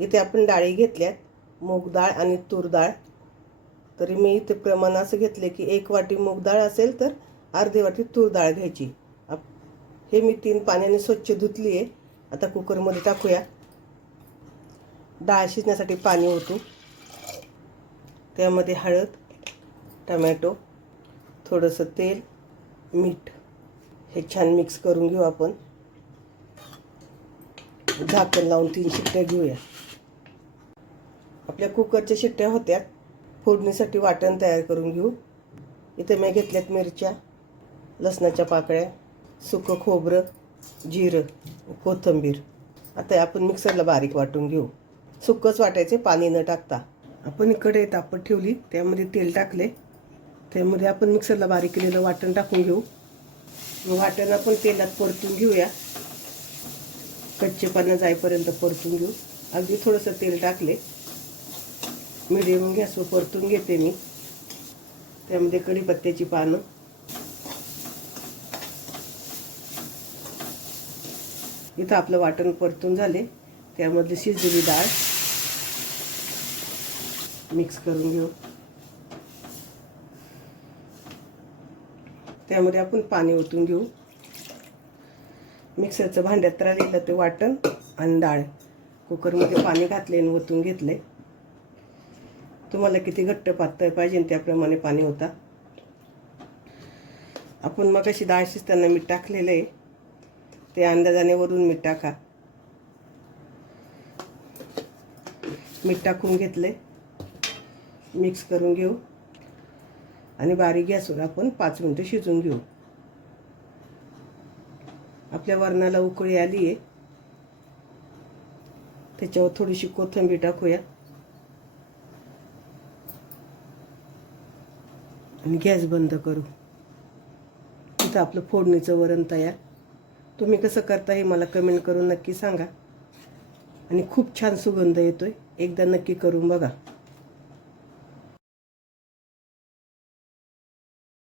इथे आपण डाळी घेतल्यात, मूग डाळ आणि तूर डाळ. तरी मी इथे प्रमाण असं घेतले की 1 वाटी मूग डाळ असेल तर अर्धी वाटी तूर डाळ घ्यायची. हे मी 3 पाण्याने स्वच्छ धुतली आहे. आता कुकरमध्ये टाकूया. डाळ शिजण्यासाठी पाणी ओतू. त्यामध्ये हळद, टमॅटो, थोडंसं तेल, मीठ हे छान मिक्स करून घेऊ आपण. झाकण लावून 3 शिट्ट्या घेऊया. आपल्या कुकरच्या शिट्ट्या होत्यात. फोडणीसाठी वाटण तयार करून घेऊ. इथे मी घेतल्यात मिरच्या, लसणाच्या पाकळ्या, सुकं खोबरं, जिरं, कोथिंबीर. आता आपण मिक्सरला बारीक वाटून घेऊ. सुकंच वाटायचे, पाणी न टाकता. आपण कढई तापत ठेवली, त्यामध्ये तेल टाकले. त्यामध्ये आपण मिक्सरला बारीक केलेलं वाटण टाकून घेऊ. वाटण आपण तेलात परतून घेऊया. कच्चेपणा जाईपर्यंत परतून घेऊ. अगदी थोडंसं तेल टाकले. मीडियम गॅसवर परतून घेते मी. त्यामध्ये कढीपत्त्याची पानं, इथं आपलं वाटण परतून झाले. त्यामध्ये शिजलेली डाळ मिक्स करून घेऊ. त्यामध्ये आपण पाणी ओतून घेऊ. मिक्सरचं भांड्यात राहिलेलं ते वाटण आणि डाळ कुकरमध्ये पाणी घातले आणि ओतून घेतले. तुम्हाला किती घट्ट पातळ पाहिजे त्याप्रमाणे पाणी होता. आपण मगाशी डाळ शिजताना मीठ टाकलेलं आहे, ते अंदाजाने वरून मीठ टाका. मीठ टाकून घेतले. मिक्स करून घेऊ आणि बारीक गॅसवर आपण 5 मिनिटं शिजवून घेऊ. आपल्या वरणाला उकळी आली आहे. त्याच्यावर थोडीशी कोथिंबीर टाकूया आणि गॅस बंद करू. इथं आपलं फोडणीचं वरण तयार. तुम्ही कसं करता हे मला कमेंट करून नक्की सांगा. आणि खूप छान सुगंध येतोय. एकदा नक्की करून बघा.